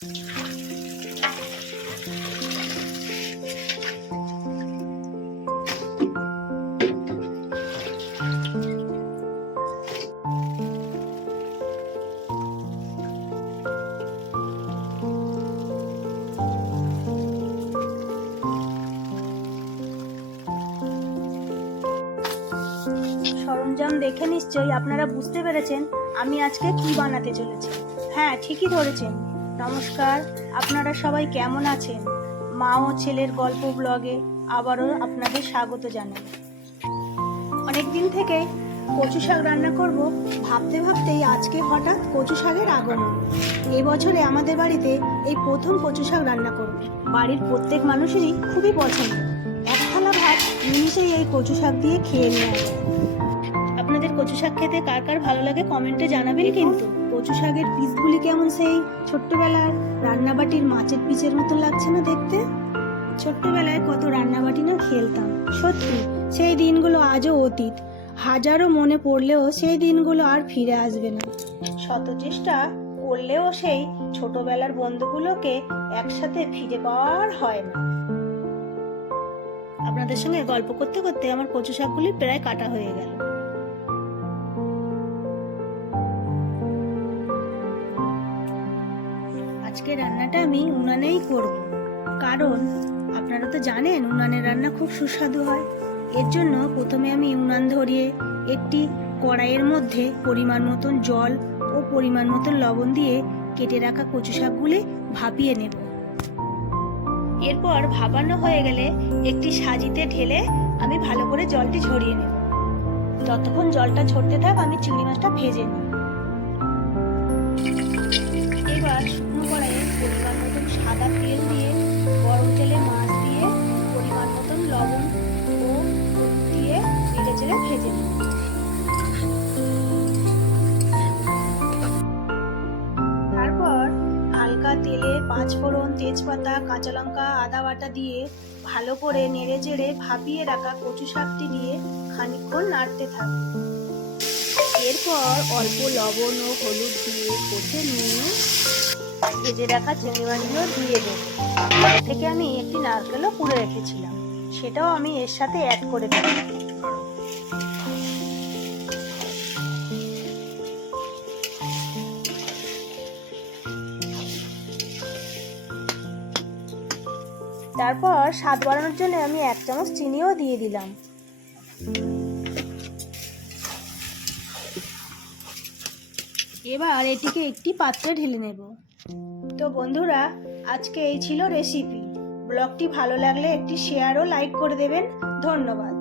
সরঞ্জাম দেখে নিশ্চয়ই আপনারা বুঝতে পেরেছেন আমি আজকে কি বানাতে চলেছি। হ্যাঁ, ঠিকই ধরেছেন। নমস্কার, আপনারা সবাই কেমন আছেন? মা ও ছেলের গল্প ব্লগে আবারও আপনাদের স্বাগত জানাই। অনেকদিন থেকে কচু শাক রান্না করব ভাবতে ভাবতেই আজকে হঠাৎ কচু শাকের আগমন। এই বছরে আমাদের বাড়িতে এই প্রথম কচু শাক রান্না করব। বাড়ির প্রত্যেক মানুষেরই খুবই পছন্দ। এক থালা ভাত নিমিষেই এই কচু শাক দিয়ে খেয়ে নেওয়া যায়। আপনাদের কচু শাক খেতে কার কার ভালো লাগে কমেন্টে জানাবেন। কিন্তু কচু শাকের পিসগুলি কেমন সেই ছোট্টবেলার রান্নাবাটির মাছের পিসের মতো লাগছে না দেখতে? ছোট্টবেলায় কত রান্নাবাটি না খেলতাম। সত্যি সেই দিনগুলো আজও অতীত। হাজারো মনে পড়লেও সেই দিনগুলো আর ফিরে আসবে না। শত চেষ্টা করলেও সেই ছোটবেলার বন্ধুগুলোকে একসাথে ফিরে পাওয়ার হয় না। আপনাদের সঙ্গে গল্প করতে করতে আমার কচু শাকগুলি প্রায় কাটা হয়ে গেল। আজকে রান্নাটা আমি উনানেই করব, কারণ আপনারা তো জানেন উনানের রান্না খুব সুস্বাদু হয়। এর জন্য প্রথমে আমি উনান ধরিয়ে একটি কড়াইয়ের মধ্যে পরিমাণ মতন জল ও পরিমাণ মতন লবণ দিয়ে কেটে রাখা কচু শাকগুলি ভাপিয়ে নেব। এরপর ভাপানো হয়ে গেলে একটি সাজিতে ঢেলে আমি ভালো করে জলটি ঝরিয়ে নেব। ততক্ষণ জলটা ঝরতে থাক, আমি চিংড়ি মাছটা ভেজে নিই। এবার শুকনো কড়াইয়ে পরিমাণ মতন সাদা তেল দিয়ে গরম তেলে মাছ দিয়ে পরিমাণ মতন লবণ ও দিয়ে নেড়ে চেড়ে ভেজে নিই। তারপর হালকা তেলে 5 ফোড়ন, তেজপাতা, কাঁচা লঙ্কা, আদা বাটা দিয়ে ভালো করে নেড়ে চেড়ে ভাপিয়ে রাখা কচু শাকটি দিয়ে খানিকক্ষণ নাড়তে থাকি। এরপর অল্প লবণ ও হলুদ দিয়ে কষে নিয়ে ভেজে রাখা চিংড়ি মাছগুলো দিয়ে দেবো। আগে থেকে আমি একটি নারকেলও কুড়ে রেখেছিলাম, সেটাও আমি এর সাথে অ্যাড করে দেব। তারপর স্বাদ বাড়ানোর জন্য আমি 1 চামচ চিনিও দিয়ে দিলাম। এবার এটিকে একটি পাত্রে ঢেলে নেব। তো বন্ধুরা, আজকে এই ছিল রেসিপি। ব্লগটি ভালো লাগলে একটি শেয়ার ও লাইক করে দেবেন। ধন্যবাদ।